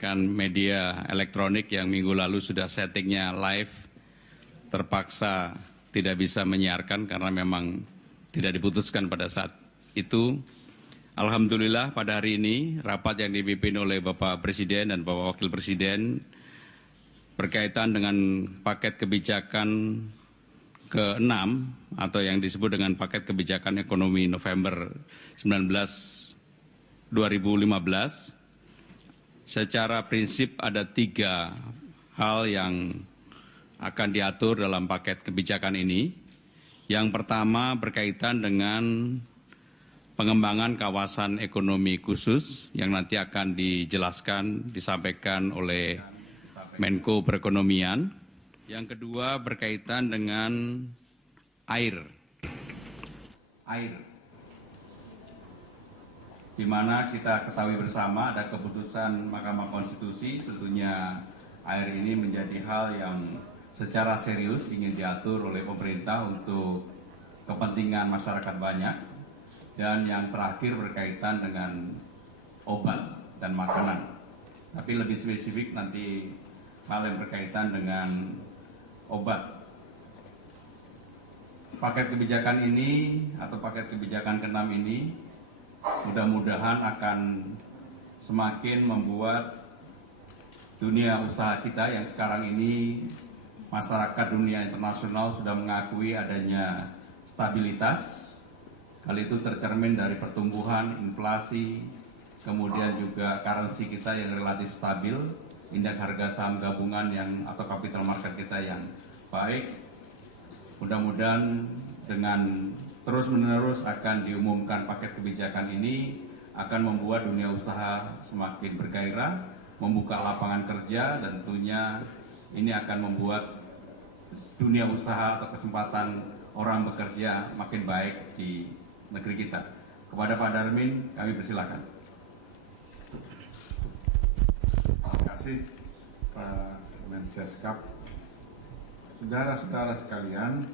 rekan-rekan media elektronik yang minggu lalu sudah settingnya live terpaksa tidak bisa menyiarkan karena memang tidak diputuskan pada saat itu. Alhamdulillah pada hari ini rapat yang dipimpin oleh Bapak Presiden dan Bapak Wakil Presiden berkaitan dengan paket kebijakan ke-6 atau yang disebut dengan paket kebijakan ekonomi November 2015. Secara prinsip ada 3 hal yang akan diatur dalam paket kebijakan ini. Yang pertama berkaitan dengan pengembangan kawasan ekonomi khusus yang nanti akan dijelaskan, disampaikan oleh Menko Perekonomian. Yang kedua berkaitan dengan air. Di mana kita ketahui bersama ada keputusan Mahkamah Konstitusi, tentunya air ini menjadi hal yang secara serius ingin diatur oleh pemerintah untuk kepentingan masyarakat banyak. Dan yang terakhir berkaitan dengan obat dan makanan. Tapi lebih spesifik nanti hal yang berkaitan dengan obat. Paket kebijakan ini atau paket kebijakan ke-6 ini mudah-mudahan akan semakin membuat dunia usaha kita yang sekarang ini masyarakat dunia internasional sudah mengakui adanya stabilitas. Hal itu tercermin dari pertumbuhan, inflasi, kemudian juga currency kita yang relatif stabil, indeks harga saham gabungan yang atau capital market kita yang baik. Mudah-mudahan dengan terus-menerus akan diumumkan paket kebijakan ini akan membuat dunia usaha semakin bergairah, membuka lapangan kerja, dan tentunya ini akan membuat dunia usaha atau kesempatan orang bekerja makin baik di negeri kita. Kepada Pak Darmin, kami persilakan. Terima kasih Pak Menseskap. Saudara-saudara sekalian,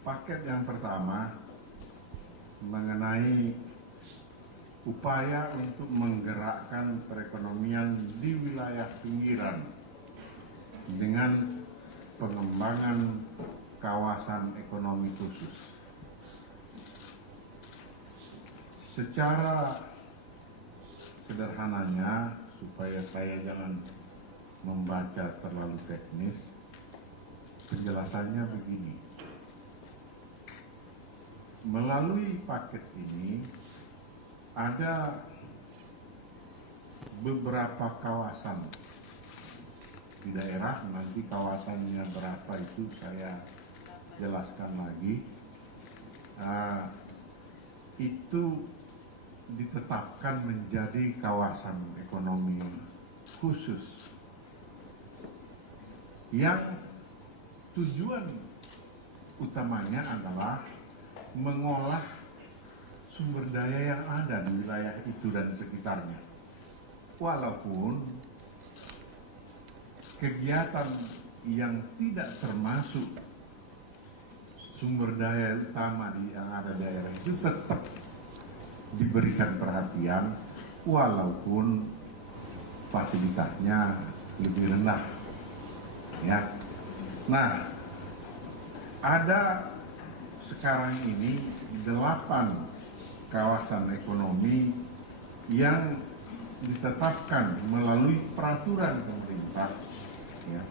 paket yang pertama mengenai upaya untuk menggerakkan perekonomian di wilayah pinggiran dengan pengembangan kawasan ekonomi khusus. Secara sederhananya, supaya saya jangan membaca terlalu teknis, penjelasannya begini. Melalui paket ini ada beberapa kawasan di daerah, nanti kawasannya berapa itu saya jelaskan lagi. Itu ditetapkan menjadi kawasan ekonomi khusus yang tujuan utamanya adalah mengolah sumber daya yang ada di wilayah itu dan sekitarnya. Walaupun kegiatan yang tidak termasuk sumber daya utama yang ada di daerah itu tetap diberikan perhatian, walaupun fasilitasnya lebih rendah. Ya. Nah, ada sekarang ini 8 kawasan ekonomi yang ditetapkan melalui peraturan pemerintah, ya,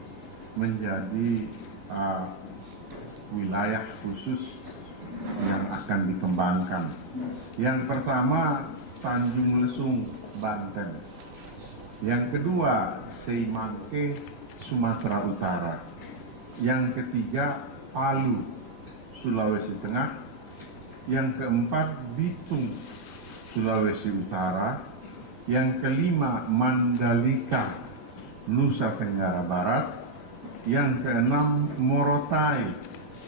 menjadi wilayah khusus yang akan dikembangkan. Yang pertama Tanjung Lesung, Banten. Yang kedua Seimangke, Sumatera Utara. Yang ketiga Palu, Sulawesi Tengah. Yang keempat Bitung, Sulawesi Utara. Yang kelima Mandalika, Nusa Tenggara Barat. Yang keenam Morotai,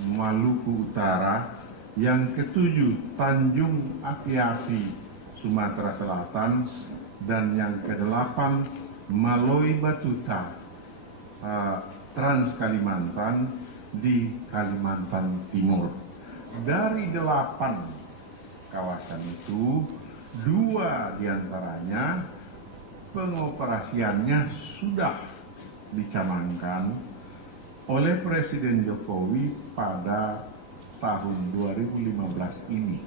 Maluku Utara. Yang ketujuh Tanjung Api-Api, Sumatera Selatan. Dan yang kedelapan Maloi Batuta, Trans Kalimantan di Kalimantan Timur. Dari 8 kawasan itu, 2 diantaranya pengoperasiannya sudah dicanangkan oleh Presiden Jokowi pada tahun 2015 ini,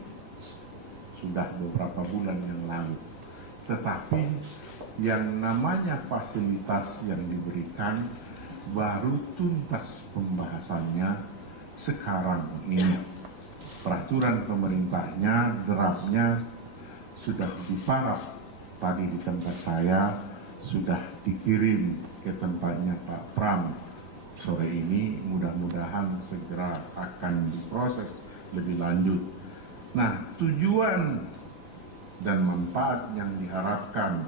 sudah beberapa bulan yang lalu. Tetapi yang namanya fasilitas yang diberikan baru tuntas pembahasannya sekarang ini. Peraturan pemerintahnya, draftnya sudah diparaf tadi di tempat saya, sudah dikirim ke tempatnya Pak Pram sore ini, mudah-mudahan segera akan diproses lebih lanjut. Nah, tujuan dan manfaat yang diharapkan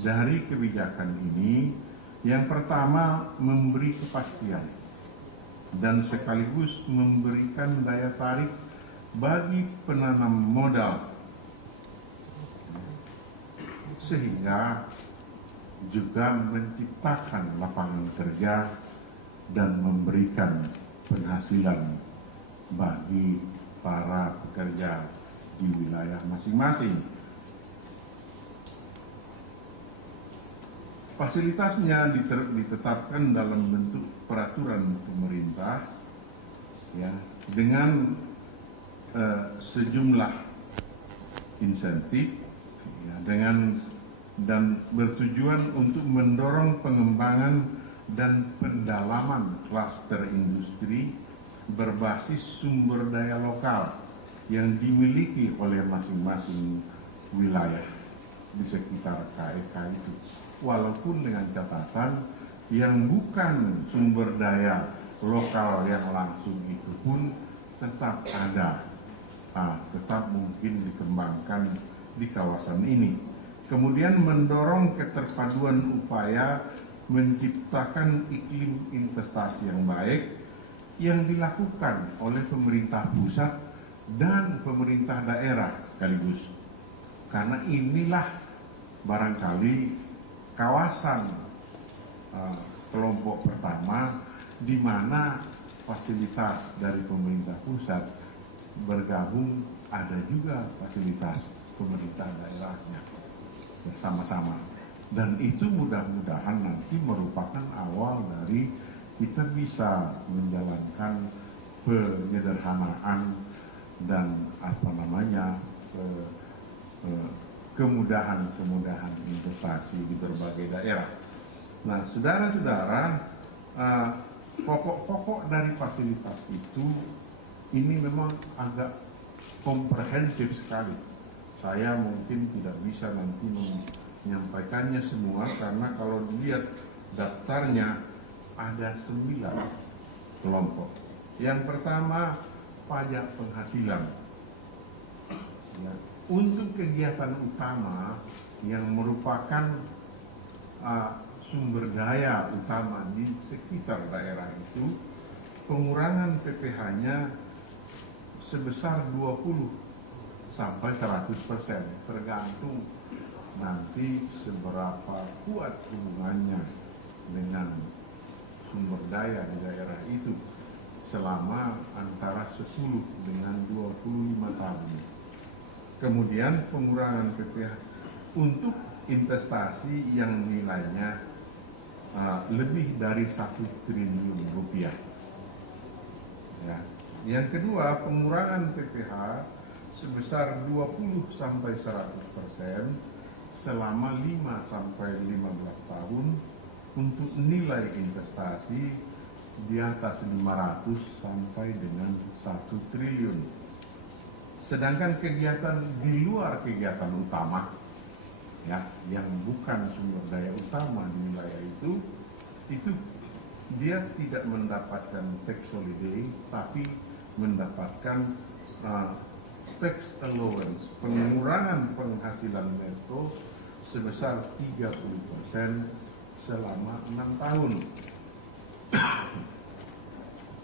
dari kebijakan ini, yang pertama memberi kepastian dan sekaligus memberikan daya tarik bagi penanam modal, sehingga juga menciptakan lapangan kerja dan memberikan penghasilan bagi para pekerja di wilayah masing-masing. Fasilitasnya ditetapkan dalam bentuk peraturan pemerintah, ya, dengan sejumlah insentif, ya, dan bertujuan untuk mendorong pengembangan dan pendalaman klaster industri berbasis sumber daya lokal yang dimiliki oleh masing-masing wilayah di sekitar KEK itu. Walaupun dengan catatan yang bukan sumber daya lokal yang langsung itu pun tetap ada, tetap mungkin dikembangkan di kawasan ini. Kemudian mendorong keterpaduan upaya menciptakan iklim investasi yang baik yang dilakukan oleh pemerintah pusat dan pemerintah daerah sekaligus. Karena inilah barangkali kawasan kelompok pertama di mana fasilitas dari pemerintah pusat bergabung, ada juga fasilitas pemerintah daerahnya bersama-sama. Dan itu mudah-mudahan nanti merupakan awal dari kita bisa menjalankan penyederhanaan dan kemudahan investasi di berbagai daerah. Nah, saudara-saudara, pokok-pokok dari fasilitas itu ini memang agak komprehensif sekali. Saya mungkin tidak bisa nanti menyampaikannya semua, karena kalau dilihat daftarnya ada 9 kelompok. Yang pertama, pajak penghasilan. Ya, untuk kegiatan utama yang merupakan sumber daya utama di sekitar daerah itu, pengurangan PPh-nya sebesar 20 sampai 100%, tergantung nanti seberapa kuat hubungannya dengan sumber daya di daerah itu selama antara 10 dengan 25 tahun. Kemudian pengurangan PPh untuk investasi yang nilainya lebih dari 1 triliun rupiah. Ya. Yang kedua, pengurangan PPh sebesar 20 sampai 100% selama 5 sampai 15 tahun untuk nilai investasi di atas 500 sampai dengan 1 triliun. Sedangkan kegiatan di luar kegiatan utama, ya, yang bukan sumber daya utama di wilayah itu dia tidak mendapatkan tax holiday, tapi mendapatkan tax allowance, pengurangan penghasilan neto sebesar 30% selama 6 tahun.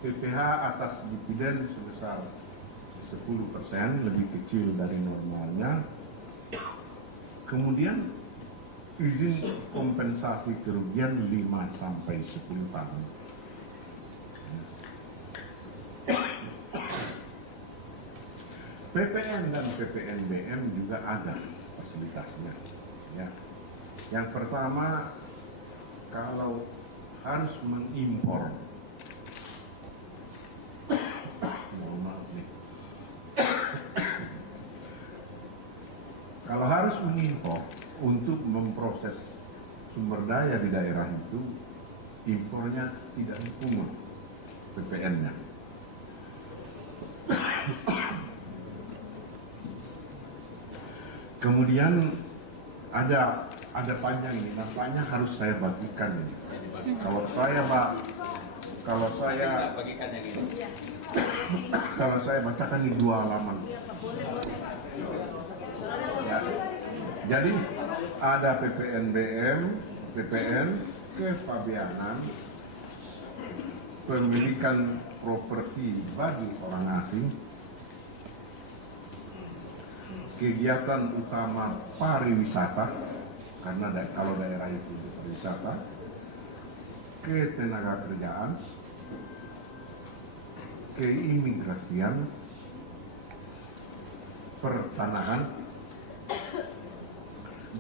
PPh atas dividen sebesar 10%, lebih kecil dari normalnya. Kemudian izin kompensasi kerugian 5 sampai 10 tahun. PPN dan PPNBM juga ada fasilitasnya, ya. Yang pertama, kalau harus mengimpor, mohon maaf nih. Kalau harus mengimpor untuk memproses sumber daya di daerah itu, impornya tidak dipungut PPN-nya. Kemudian ada panjang ini, nampaknya harus saya bagikan ini. Kalau saya bagikan yang ini. kalau saya bacakan di 2 halaman. Ya. Jadi ada PPNBM, PPN, kepabeanan, pemilikan properti bagi orang asing, kegiatan utama pariwisata, karena kalau daerah itu pariwisata, ketenaga kerjaan, keimigrasian, pertanahan,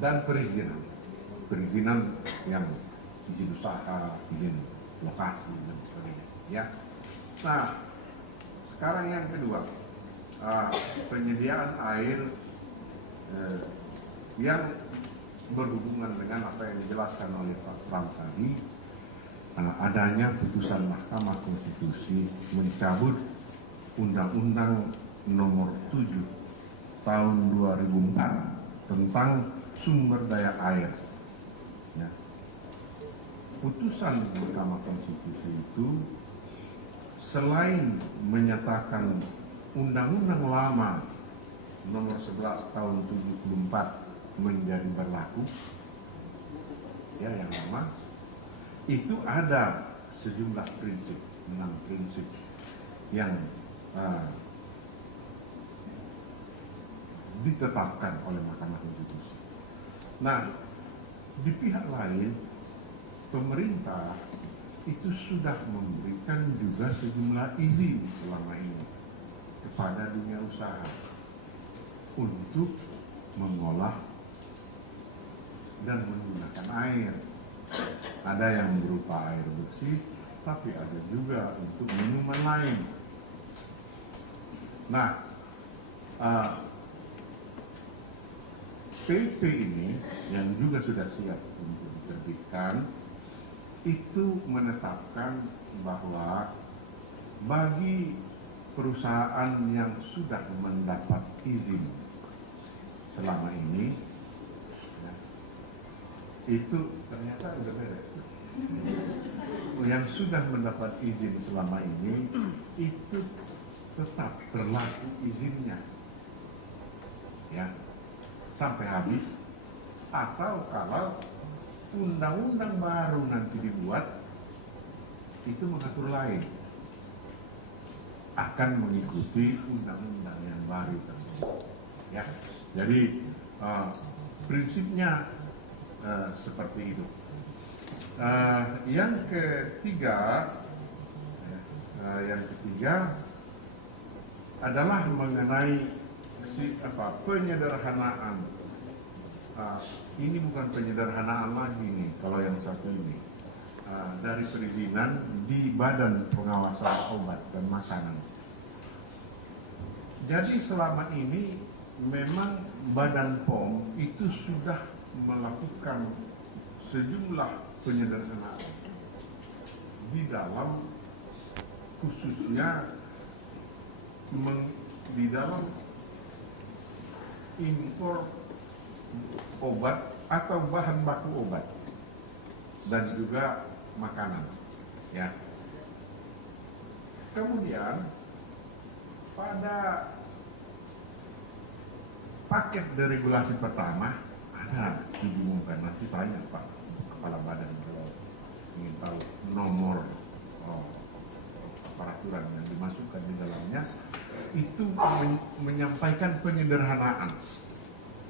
dan perizinan. Perizinan yang izin usaha, izin lokasi, dan sebagainya. Ya. Nah, sekarang yang kedua, penyediaan air yang berhubungan dengan apa yang dijelaskan oleh Pak Pram tadi, adanya putusan Mahkamah Konstitusi mencabut Undang-Undang Nomor 7 Tahun 2004 tentang sumber daya air. Ya. Putusan Mahkamah Konstitusi itu selain menyatakan Undang-Undang lama Nomor 11 Tahun 74 menjadi berlaku, ya, yang lama, itu ada sejumlah prinsip, 6 prinsip yang ditetapkan oleh Mahkamah Konstitusi. Nah, di pihak lain, pemerintah itu sudah memberikan juga sejumlah izin selama ini kepada dunia usaha untuk mengolah dan menggunakan air. Ada yang berupa air bersih, tapi ada juga untuk minuman lain. Nah, PP ini yang juga sudah siap untuk diterbitkan itu menetapkan bahwa bagi perusahaan yang sudah mendapat izin selama ini, ya, itu ternyata udah beres. Yang sudah mendapat izin selama ini itu tetap berlaku izinnya, ya, sampai habis, atau kalau undang-undang baru nanti dibuat itu mengatur lain, akan mengikuti undang-undang yang baru tersebut. Ya, jadi prinsipnya seperti itu. Yang ketiga adalah mengenai penyederhanaan. Ini bukan penyederhanaan lagi nih, kalau yang satu ini dari perizinan di Badan Pengawasan Obat dan Makanan. Jadi selama ini memang Badan POM itu sudah melakukan sejumlah penyederhanaan di dalam, khususnya di dalam impor obat atau bahan baku obat dan juga makanan, ya. Kemudian pada paket deregulasi pertama ada diumumkan, nanti tanya Pak Kepala Badan kalau ingin tahu nomor peraturan yang dimasukkan di dalamnya, itu menyampaikan penyederhanaan.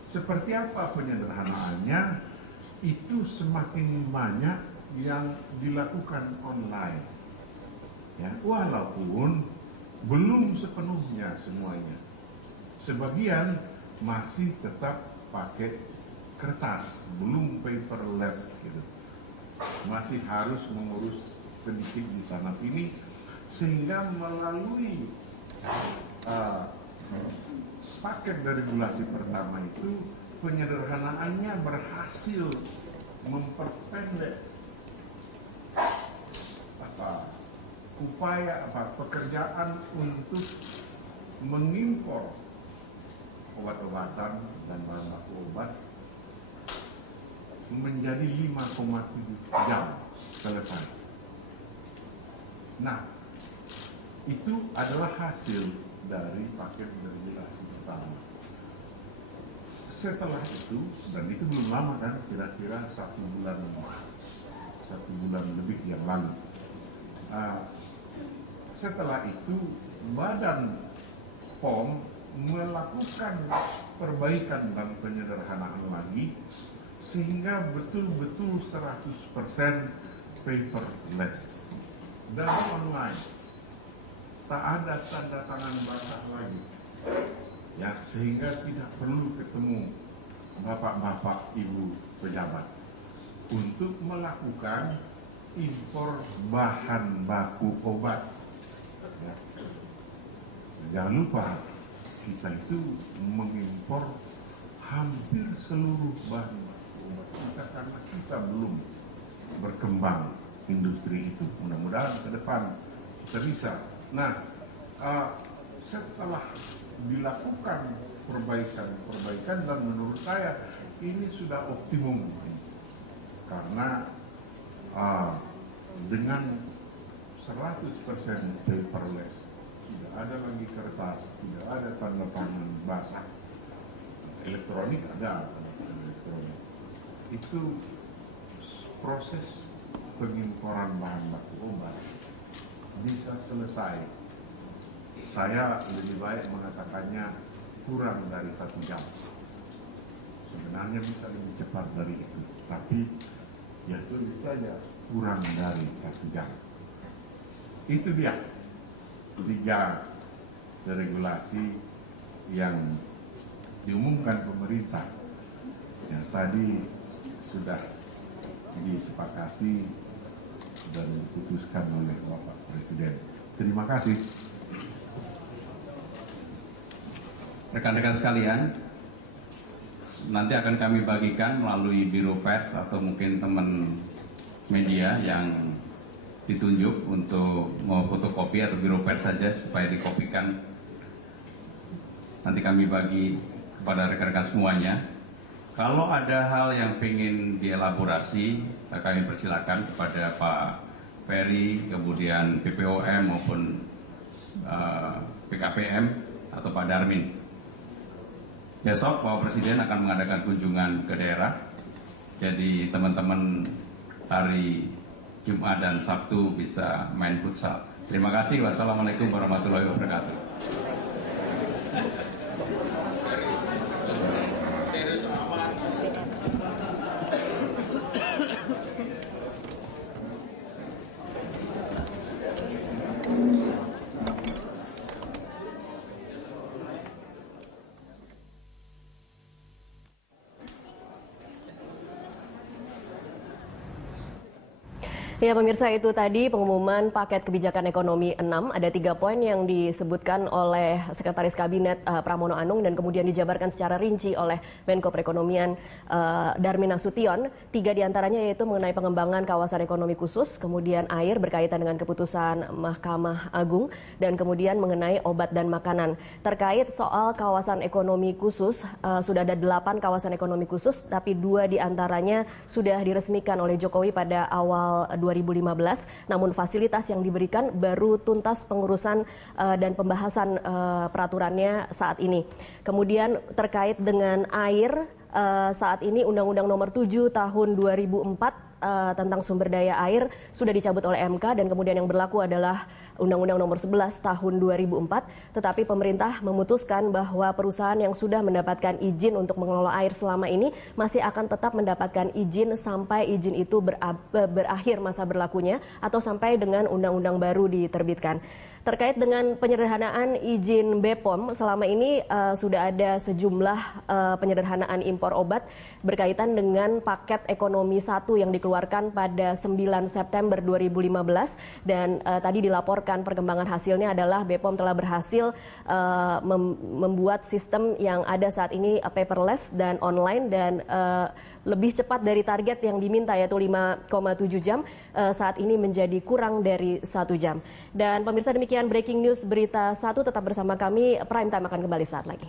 Seperti apa penyederhanaannya? Itu semakin banyak yang dilakukan online, ya, walaupun belum sepenuhnya semuanya. Sebagian masih tetap pakai kertas, belum paperless gitu. Masih harus mengurus sedikit di sana sini, sehingga melalui paket regulasi pertama itu penyederhanaannya berhasil memperpendek pekerjaan untuk mengimpor obat-obatan dan bahan baku obat menjadi 5,7 jam selesai. Nah, itu adalah hasil dari paket regulasi pertama. Setelah itu, dan itu belum lama kan, kira-kira 1 bulan lebih yang lalu. Setelah itu, Badan POM melakukan perbaikan dan penyederhanaan lagi, sehingga betul-betul 100% paperless dan online. Tak ada tanda tangan basah lagi, ya, sehingga tidak perlu ketemu bapak-bapak ibu pejabat untuk melakukan impor bahan baku obat. Ya. Jangan lupa, kita itu mengimpor hampir seluruh bahan baku obat kita karena kita belum berkembang industri itu. Mudah-mudahan ke depan kita bisa. Nah, setelah dilakukan perbaikan dan menurut saya ini sudah optimum karena dengan 100% paperless, tidak ada lagi kertas, tidak ada tanda tangan basah, elektronik ada, elektronik itu proses pengimporan bahan baku obat bisa selesai. Saya lebih baik mengatakannya kurang dari 1 jam. Sebenarnya bisa lebih cepat dari itu, tapi ya tulis saja kurang dari 1 jam. Itu dia 3 regulasi yang diumumkan pemerintah yang tadi sudah disepakati dan diputuskan oleh Bapak Presiden. Terima kasih. Rekan-rekan sekalian, nanti akan kami bagikan melalui Biro Pers atau mungkin teman media yang ditunjuk untuk mau fotokopi atau Biro Pers saja supaya dikopikan. Nanti kami bagi kepada rekan-rekan semuanya. Kalau ada hal yang ingin dielaborasi, kami persilakan kepada Pak Ferry, kemudian BPOM maupun PKPM atau Pak Darmin. Besok Bapak Presiden akan mengadakan kunjungan ke daerah. Jadi teman-teman hari Jumat dan Sabtu bisa main futsal. Terima kasih. Wassalamualaikum warahmatullahi wabarakatuh. Ya pemirsa, itu tadi pengumuman paket kebijakan ekonomi 6. Ada 3 poin yang disebutkan oleh Sekretaris Kabinet Pramono Anung dan kemudian dijabarkan secara rinci oleh Menko Perekonomian Darmin Nasution. 3 diantaranya yaitu mengenai pengembangan kawasan ekonomi khusus, kemudian air berkaitan dengan keputusan Mahkamah Agung, dan kemudian mengenai obat dan makanan. Terkait soal kawasan ekonomi khusus, sudah ada 8 kawasan ekonomi khusus, tapi 2 diantaranya sudah diresmikan oleh Jokowi pada awal 2015, namun fasilitas yang diberikan baru tuntas pengurusan dan pembahasan peraturannya saat ini. Kemudian terkait dengan air, saat ini Undang-Undang Nomor 7 Tahun 2004 tentang sumber daya air sudah dicabut oleh MK dan kemudian yang berlaku adalah Undang-Undang Nomor 11 Tahun 2004. Tetapi pemerintah memutuskan bahwa perusahaan yang sudah mendapatkan izin untuk mengelola air selama ini masih akan tetap mendapatkan izin sampai izin itu berakhir masa berlakunya atau sampai dengan undang-undang baru diterbitkan. Terkait dengan penyederhanaan izin BPOM, selama ini sudah ada sejumlah penyederhanaan impor obat berkaitan dengan paket ekonomi 1 yang dikeluarkan pada 9 September 2015 dan tadi dilaporkan perkembangan hasilnya adalah BPOM telah berhasil membuat sistem yang ada saat ini paperless dan online dan lebih cepat dari target yang diminta yaitu 5,7 jam, saat ini menjadi kurang dari 1 jam. Dan pemirsa, demikian breaking news berita 1, tetap bersama kami, Prime Time akan kembali saat lagi.